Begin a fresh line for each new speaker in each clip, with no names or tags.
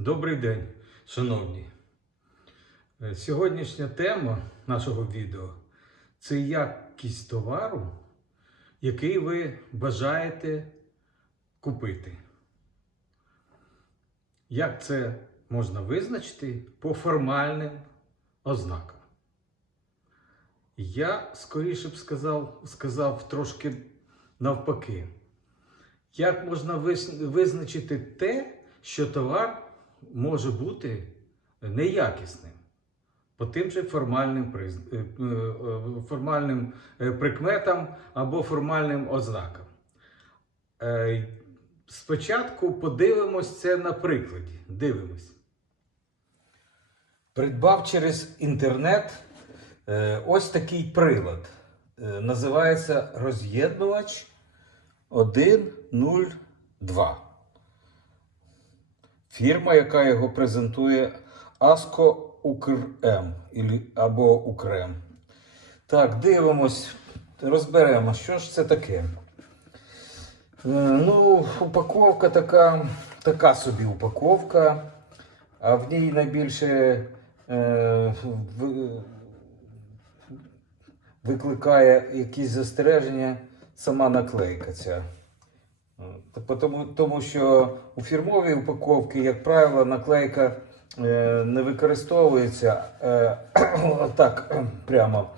Добрий день, шановні. Е, Сьогоднішня тема нашого відео це якість товару, який ви бажаєте купити. Як це можна визначити по формальним ознакам? Я скоріше б сказав, сказав трошки навпаки. Як можна визначити те, що товар може бути неякісним по тим же формальним, приз- е, е, е, формальним прикметам або формальним ознакам? Спочатку подивимось це на прикладі. Дивимось. Придбав через інтернет ось такий прилад. Називається роз'єднувач 102. Фірма, яка його презентує Аско Укрм або Укрем. Так, дивимось, розберемо, що ж це таке. Е, Ну, упаковка така, така собі упаковка, а в ній найбільше е, викликає якісь застереження сама наклейка ця. Тому, тому що у фірмовій упаковці, як правило, наклейка е, не використовується е, так прямо,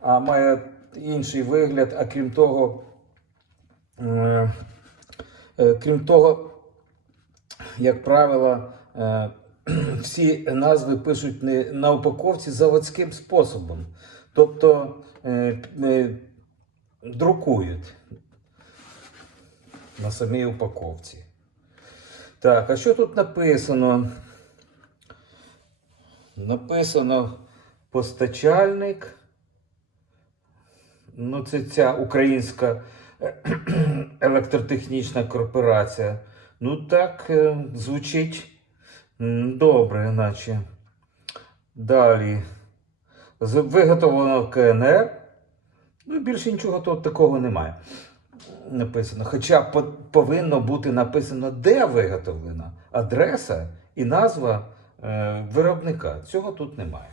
а має інший вигляд, а крім того, е, крім того, як правило, всі назви пишуть не на упаковці заводським способом. Тобто друкують на самій упаковці. Так, а що тут написано? Написано постачальник. Ну, це ця українська е, електротехнічна корпорація. Ну, так е, звучить добре, наче. Далі. Виготовлено КНР. Ну, більше нічого тут такого немає написано. Хоча по- повинно бути написано, де виготовлена адреса і назва е, виробника. Цього тут немає.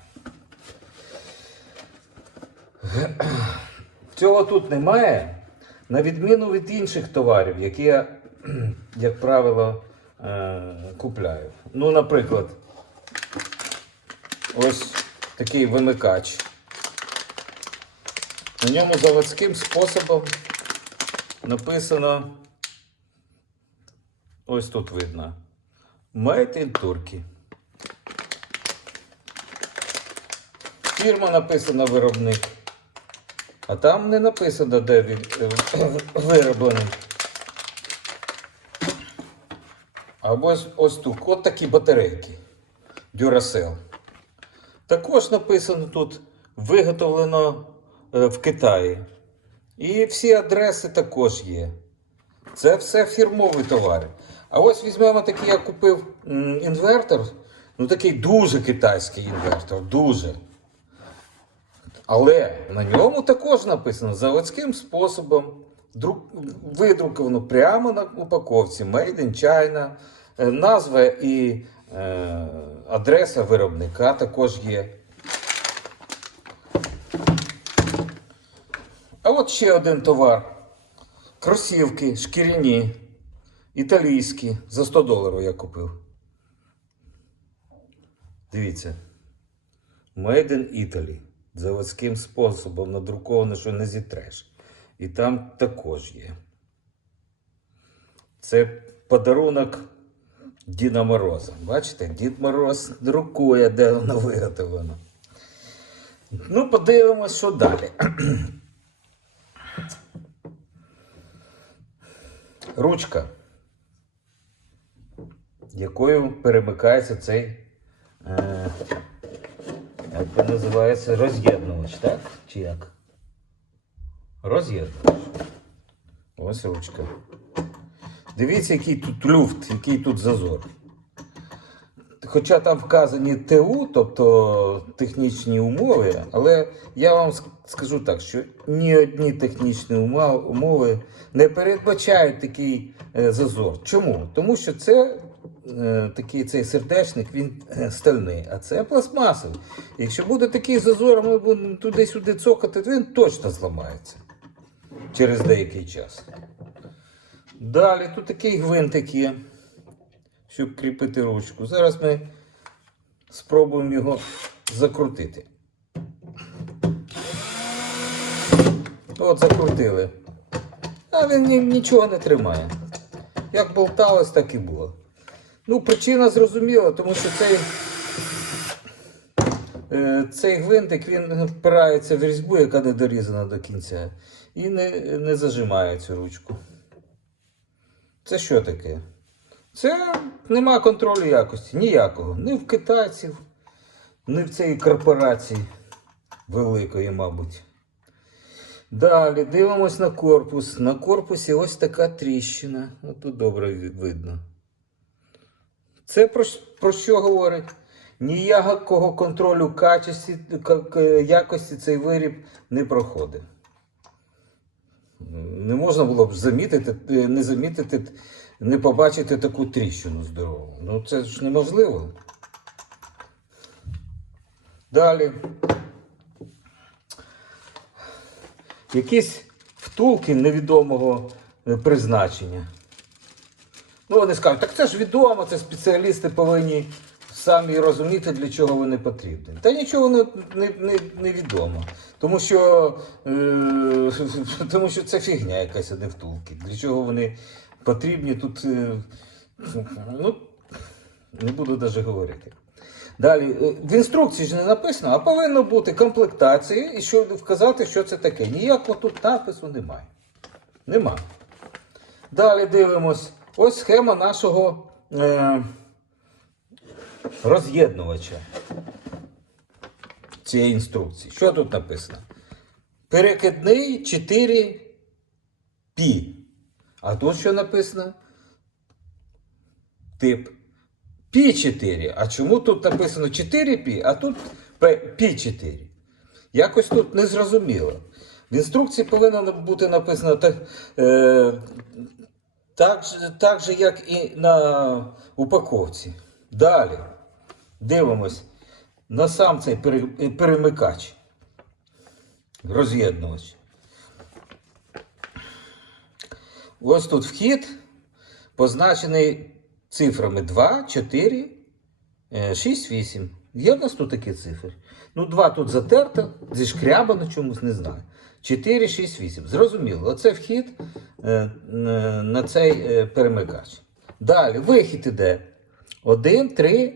Цього тут немає, на відміну від інших товарів, які я, як правило, е, купляю. Ну, наприклад, ось такий вимикач. На ньому заводським способом написано. Ось тут видно. Made in Turkey. Фірма написана виробник. А там не написано, де він е, вироблений. А ось, ось тут от такі батарейки. Duracell. Також написано тут виготовлено е, в Китаї. І всі адреси також є. Це все фірмові товари. А ось візьмемо такий, я купив інвертор. Ну такий дуже китайський інвертор, дуже. Але на ньому також написано заводським способом. друк- Видруковано прямо на упаковці Made in China. Е, Назва і е, адреса виробника також є. А от ще один товар. Кросівки шкіряні, італійські. За 100 доларів я купив. Дивіться. Made in Italy. Заводським способом надруковано, що не зітреш. І там також є. Це подарунок Діда Мороза. Бачите, Дід Мороз друкує, де воно виготовлено. Ну, подивимось, що далі. Ручка, якою перемикається цей, е, як він називається, роз'єднувач, так? Чи як? Роз'єднувач. Ось ручка. Дивіться, який тут люфт, який тут зазор. Хоча там вказані ТУ, тобто технічні умови, але я вам скажу так, що ні одні технічні умови не передбачають такий е, зазор. Чому? Тому що це е, такий цей сердечник, він е, стальний, а це пластмасовий. Якщо буде такий зазор, ми будемо туди-сюди цокати, він точно зламається через деякий час. Далі тут такий гвинтик є, щоб кріпити ручку. Зараз ми спробуємо його закрутити. От закрутили. А він нічого не тримає. Як болталось, так і було. Ну, причина зрозуміла, тому що цей, е, цей гвинтик він впирається в різьбу, яка не дорізана до кінця, і не, не зажимає цю ручку. Це що таке? Це нема контролю якості, ніякого. Ні в китайців, ні в цій корпорації великої, мабуть. Далі дивимось на корпус. На корпусі ось така тріщина. Тут добре видно. Це про, про що говорить? Ніякого контролю качості, якості цей виріб не проходить. Не можна було б замітити, е, не замітити, не побачити таку тріщину здорову. Ну це ж неможливо. Далі. Якісь втулки невідомого е, призначення. Ну, вони скажуть, так це ж відомо, це спеціалісти повинні самі розуміти, для чого вони потрібні. Та нічого не, не, не, не відомо. Тому що, е, тому що це фігня якась, а не втулки. Для чого вони потрібні тут. Е, ну, не буду навіть говорити. Далі, е, в інструкції ж не написано, а повинно бути комплектації і що вказати, що це таке. Ніякого тут напису немає. Нема. Далі дивимось. Ось схема нашого е, роз'єднувача цієї інструкції. Що тут написано? Перекидний 4 пі. А тут що написано? Тип пі 4. А чому тут написано 4 пі, а тут пі 4? Якось тут не зрозуміло. В інструкції повинно бути написано так, е, так, так же, як і на упаковці. Далі дивимось на сам цей перемикач, роз'єднувач. Ось тут вхід позначений цифрами 2, 4, 6, 8. Є в нас тут такі цифри. Ну, 2 тут затерто, зішкрябано чомусь, не знаю. 4, 6, 8. Зрозуміло. Оце вхід е, на- на цей е, перемикач. Далі вихід іде 1, 3,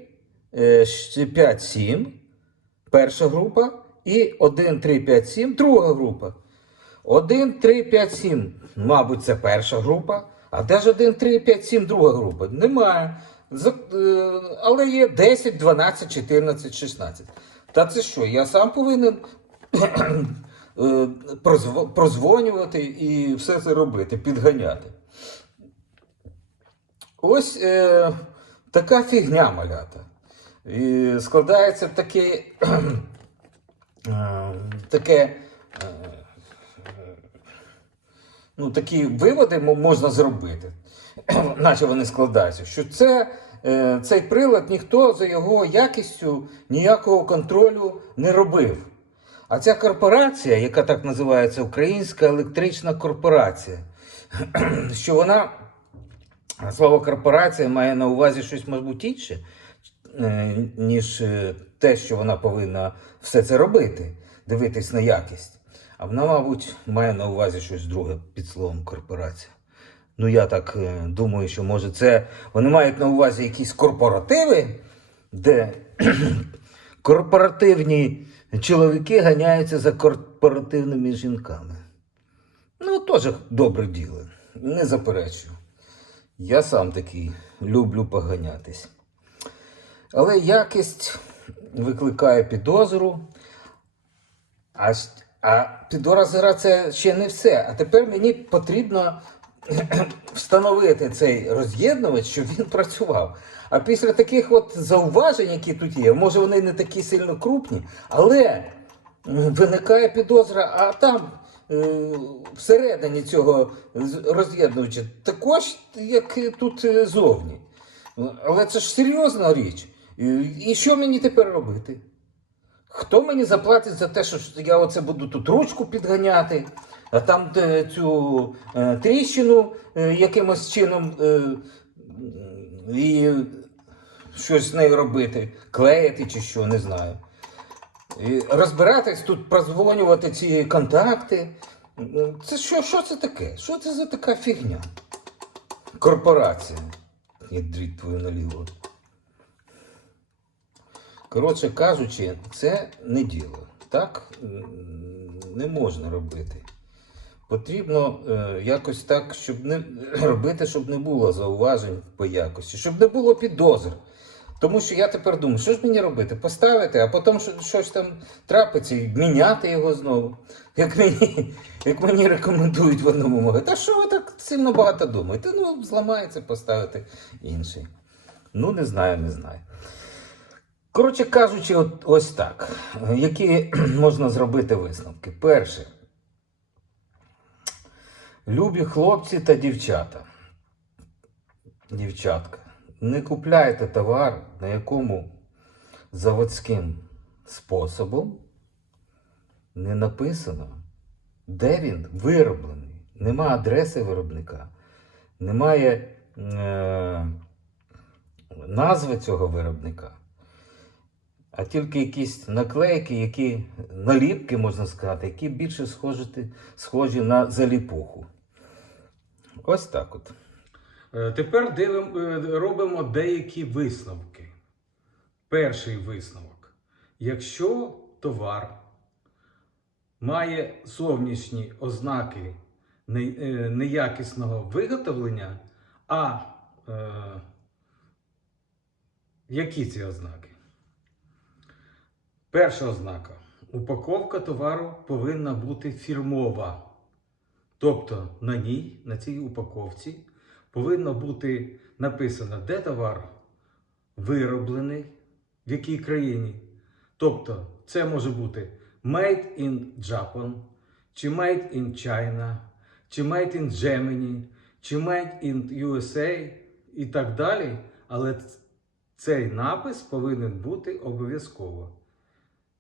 5, 7. Перша група. І 1, 3, 5, 7, друга група. 1, 3, 5, 7, мабуть, це перша група. А де ж 1, 3, 5, 7, друга група? Немає. Е, Але є 10, 12, 14, 16. Та це що? Я сам повинен е, прозвонювати і все це робити, підганяти. Ось е, така фігня малята. І складається таке, е, таке ну, такі виводи можна зробити, наче вони складаються, що це, е, цей прилад ніхто за його якістю ніякого контролю не робив. А ця корпорація, яка так називається Українська електрична корпорація, що вона, слово корпорація має на увазі щось, мабуть, інше, е, ніж е, те, що вона повинна все це робити, дивитись на якість. А вона, мабуть, має на увазі щось друге під словом корпорація. Ну, я так е, думаю, що може це вони мають на увазі якісь корпоративи, де корпоративні чоловіки ганяються за корпоративними жінками. Ну, теж добре діло, не заперечую. Я сам такий люблю поганятись. Але якість викликає підозру. А, ж- а підозра це ще не все. А тепер мені потрібно встановити цей роз'єднувач, щоб він працював. А після таких от зауважень, які тут є, може вони не такі сильно крупні, але виникає підозра, а там е, всередині цього роз'єднувача також, як тут е, зовні. Але це ж серйозна річ. І що мені тепер робити? Хто мені заплатить за те, що я оце буду тут ручку підганяти, а там е, цю е, тріщину е, якимось чином і щось з нею робити, клеїти чи що, не знаю. І розбиратись тут, прозвонювати ці контакти. Це що, що це таке? Що це за така фігня? Корпорація. Я дріть твою наліво. Коротше кажучи, це не діло. Так не можна робити. Потрібно е, якось так, щоб не робити, щоб не було зауважень по якості, щоб не було підозр. Тому що я тепер думаю, що ж мені робити? Поставити, а потім що- щось там трапиться і міняти його знову. Як мені, як мені рекомендують в одному магазині. Та що ви так сильно багато думаєте? Ну, зламається, поставити інший. Ну, не знаю, не знаю. Коротше кажучи, от, ось так. Які можна зробити висновки? Перше. Любі хлопці та дівчата. Дівчатка, не купляйте товар, на якому заводським способом не написано, де він вироблений. Нема адреси виробника, немає е, назви цього виробника, а тільки якісь наклейки, які наліпки, можна сказати, які більше схожі, схожі на заліпуху. Ось так от.
Е, Тепер дивим, е, робимо деякі висновки. Перший висновок. Якщо товар має зовнішні ознаки е, неякісного виготовлення, а е, які ці ознаки? Перша ознака. Упаковка товару повинна бути фірмова. Тобто на ній, на цій упаковці, повинно бути написано, де товар вироблений, в якій країні. Тобто, це може бути Made in Japan, чи Made in China, чи Made in Germany, чи Made in USA і так далі. Але цей напис повинен бути обов'язково.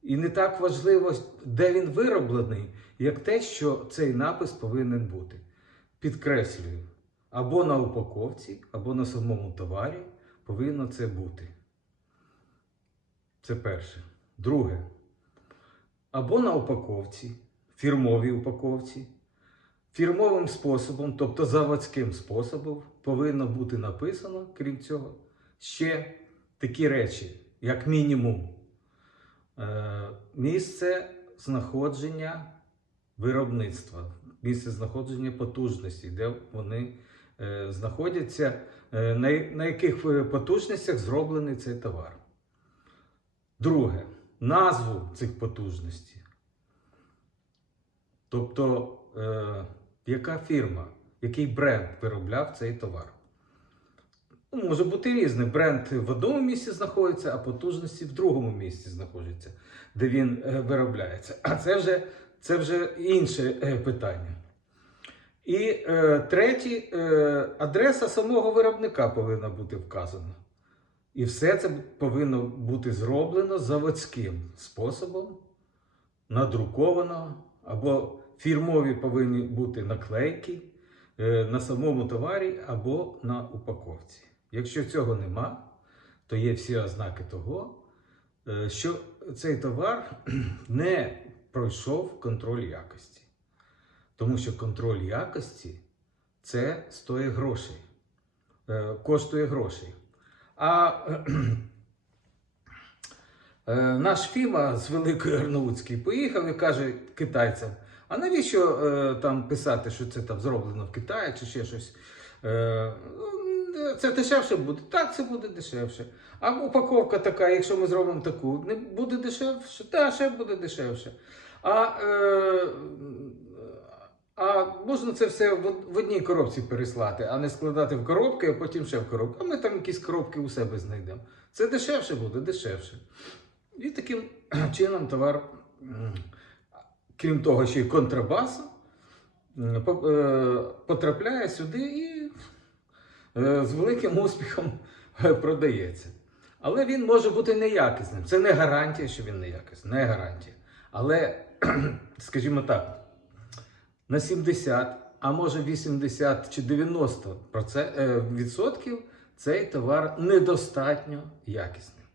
І не так важливо, де він вироблений, як те, що цей напис повинен бути. Підкреслюю, або на упаковці, або на самому товарі повинно це бути. Це перше. Друге. Або на упаковці, фірмовій упаковці, фірмовим способом, тобто заводським способом, повинно бути написано, крім цього, ще такі речі, як мінімум. Е, Місце знаходження виробництва, місце знаходження потужності, де вони е, знаходяться, е, на, яких потужностях зроблений цей товар. Друге, назву цих потужностей. Тобто, яка фірма, який бренд виробляв цей товар. Ну, може бути різний. Бренд в одному місці знаходиться, а потужності в другому місці знаходяться, де він е, виробляється. А це вже, це вже інше е, питання. І е, третє, е, адреса самого виробника повинна бути вказана. І все це повинно бути зроблено заводським способом, надруковано, або фірмові повинні бути наклейки е, на самому товарі або на упаковці. Якщо цього нема, то є всі ознаки того, е, що цей товар не пройшов контроль якості. Тому що контроль якості це стоїть грошей, е, коштує грошей. А е, наш Фіма з Великої Арнаутської поїхав і каже китайцям: а навіщо там писати, що це там зроблено в Китаї чи ще щось? Е, це дешевше буде. Так, це буде дешевше. А упаковка така, якщо ми зробимо таку, не буде дешевше? Так, ще буде дешевше. А, е, а можна це все в, одній коробці переслати, а не складати в коробки, а потім ще в коробку. А ми там якісь коробки у себе знайдемо. Це дешевше буде, дешевше. І таким чином товар, крім того, ще й контрабасом, е, потрапляє сюди і з великим успіхом е, продається. Але він може бути неякісним. Це не гарантія, що він неякісний, не гарантія. Але, скажімо так, на 70, а може 80 чи 90 проце- е, відсотків цей товар недостатньо якісний.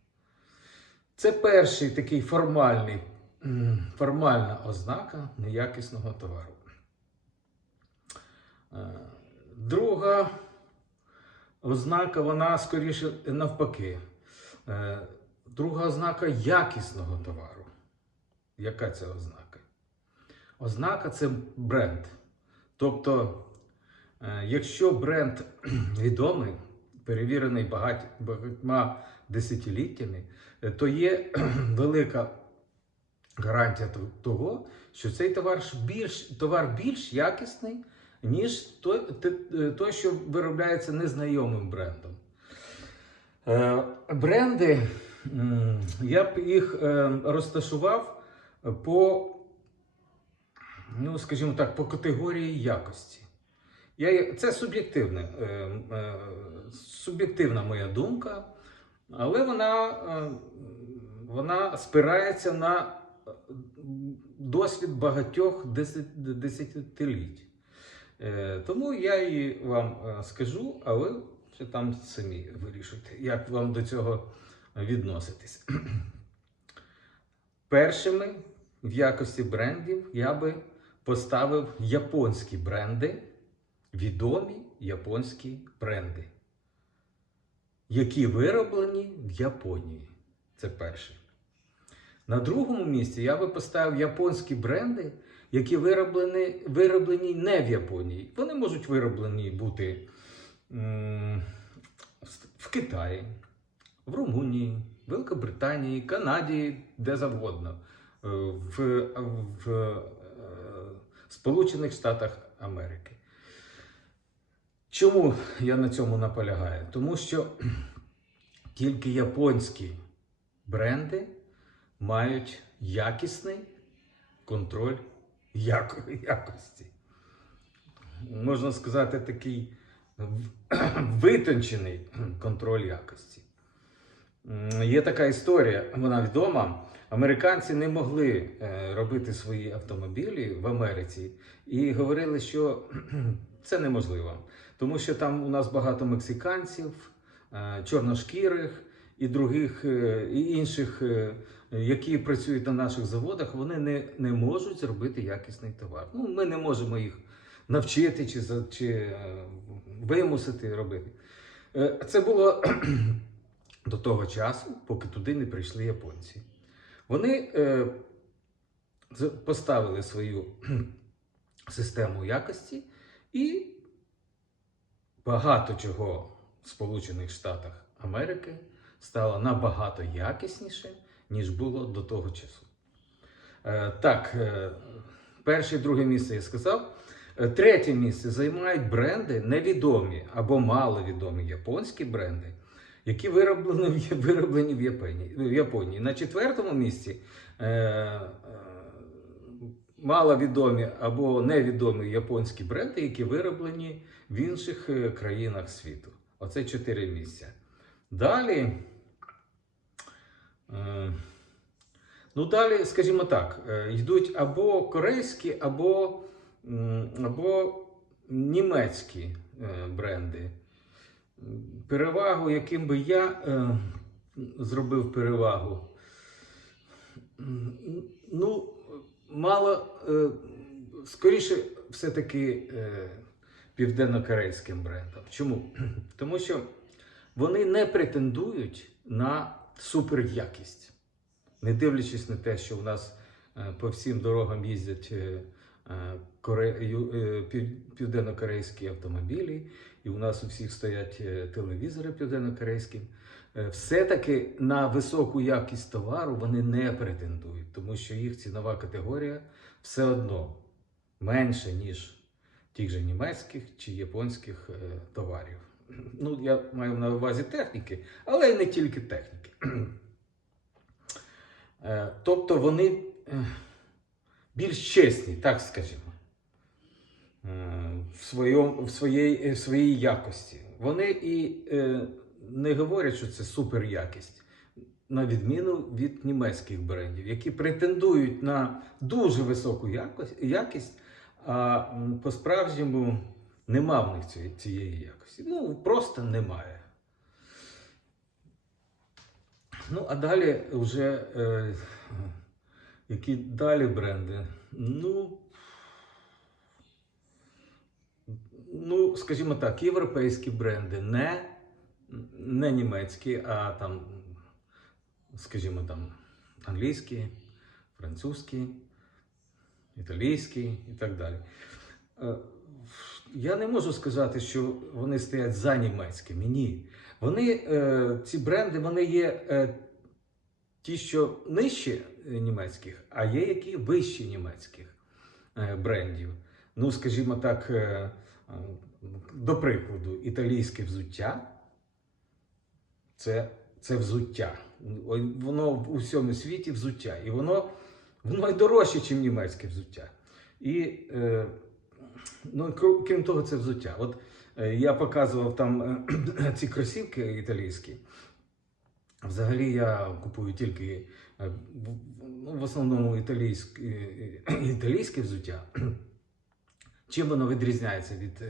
Це перший такий формальний, формальна ознака неякісного товару. Е, Друга ознака, вона скоріше навпаки. Е, Друга ознака якісного товару. Яка це ознака? Ознака це бренд. Тобто, е, якщо бренд відомий, перевірений багатьма десятиліттями, е, то є велика гарантія того, що цей товар більш, товар більш якісний, ніж е, той, що виробляється незнайомим брендом. Е, Бренди, я б їх е, розташував по, ну, скажімо так, по категорії якості. Я, це суб'єктивне, суб'єктивна моя думка, але вона, вона спирається на досвід багатьох десятиліть. Е, Тому я її вам е, скажу, а ви вже там самі вирішуйте, як вам до цього відноситись. Першими в якості брендів я би поставив японські бренди, відомі японські бренди, які вироблені в Японії. Це перше. На другому місці я би поставив японські бренди, які вироблені, вироблені не в Японії. Вони можуть вироблені бути в Китаї, в Румунії, Великобританії, Канаді, де завгодно, е, в, в е, Сполучених Штатах Америки. Чому я на цьому наполягаю? Тому що тільки японські бренди мають якісний контроль якості. Можна сказати, такий витончений контроль якості. Є така історія, вона відома. Американці не могли е, робити свої автомобілі в Америці і говорили, що це неможливо, тому що там у нас багато мексиканців, е, чорношкірих і других е, і інших, е, які працюють на наших заводах, вони не, не можуть зробити якісний товар. Ну, ми не можемо їх навчити чи, чи е, вимусити робити. Це було до того часу, поки туди не прийшли японці. Вони поставили свою систему якості і багато чого в Сполучених Штатах Америки стало набагато якісніше, ніж було до того часу. Е, так, е, перше і друге місце я сказав. Е, Третє місце займають бренди невідомі або маловідомі японські бренди, які вироблені, вироблені в Японії. В Японії. На четвертому місці е, маловідомі або невідомі японські бренди, які вироблені в інших країнах світу. Оце чотири місця. Далі. Е, Ну, далі, скажімо так, е, йдуть або корейські, або, або німецькі е, бренди. Перевагу, яким би я зробив перевагу. Ну, мало, скоріше, все-таки південно-корейським брендам. Чому? Тому що вони не претендують на суперякість не дивлячись на те, що у нас е, по всім дорогам їздять е, е, південно-корейські автомобілі, і у нас у всіх стоять телевізори південно-корейські. Все-таки на високу якість товару вони не претендують, тому що їх цінова категорія все одно менше, ніж тих же німецьких чи японських товарів. Ну, я маю на увазі техніки, але й не тільки техніки. Е, Тобто вони е, більш чесні, так скажімо, е, в, своєму, в, своєї, в своїй якості. Вони і не говорять, що це супер якість. На відміну від німецьких брендів, які претендують на дуже високу якось- якість, а по-справжньому нема в них цієї, якості. Ну, просто немає. Ну, а далі вже е, які далі бренди? Ну, ну, скажімо так, європейські бренди, не, не німецькі, а там, скажімо, там, англійські, французькі, італійські і так далі. Я не можу сказати, що вони стоять за німецькими. Ні. Вони, е, ці бренди, вони є е, ті, що нижче е, німецьких, а є які вищі німецьких брендів. Ну, скажімо так, до прикладу, італійське взуття це, це взуття. Воно в усьому світі взуття. І воно, воно й дорожче, ніж німецьке взуття. І, ну, крім того, це взуття. От е, я показував там е, ці кросівки італійські. Взагалі я купую тільки е, ну, в основному італійське, італійське взуття. Чим воно відрізняється від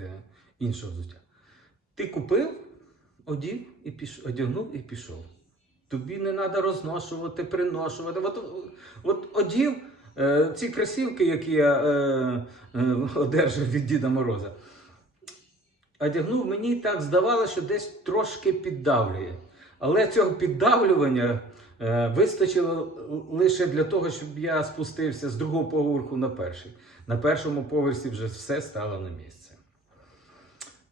іншого взуття? Ти купив, одів і піш... одягнув і пішов. Тобі не треба розношувати, приношувати. От, от одів ці кросівки, які я е, е, одержав від Діда Мороза. Одягнув, мені так здавалося, що десь трошки піддавлює. Але цього піддавлювання е, вистачило лише для того, щоб я спустився з другого поверху на перший. На першому поверсі вже все стало на місце.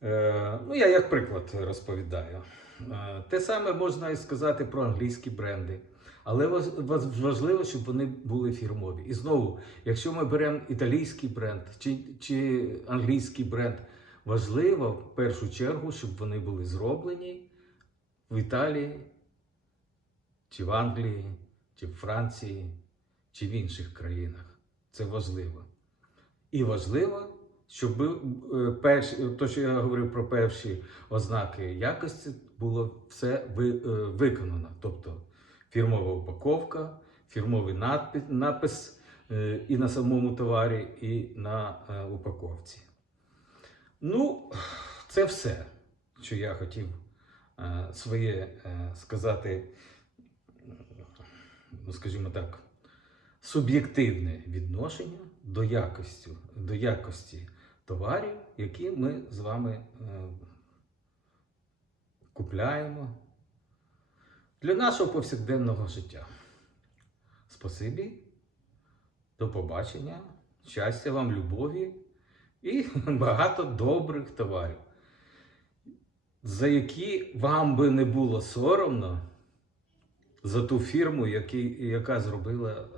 Е, ну, я як приклад розповідаю. Е, те саме можна і сказати про англійські бренди. Але важ- важ- важливо, щоб вони були фірмові. І знову, якщо ми беремо італійський бренд чи, чи англійський бренд, важливо в першу чергу, щоб вони були зроблені в Італії, чи в Англії, чи в Франції, чи в інших країнах. Це важливо. І важливо, щоб е, перші, то, що я говорив про перші ознаки якості, було все е, виконано. Тобто фірмова упаковка, фірмовий надпис, напис е, і на самому товарі, і на е, упаковці. Ну, це все, що я хотів е, своє сказати, ну, скажімо так, суб'єктивне відношення до якості, до якості товарів, які ми з вами купляємо для нашого повсякденного життя. Спасибі, до побачення, щастя вам, любові і багато добрих товарів, за які вам би не було соромно за ту фірму, яка зробила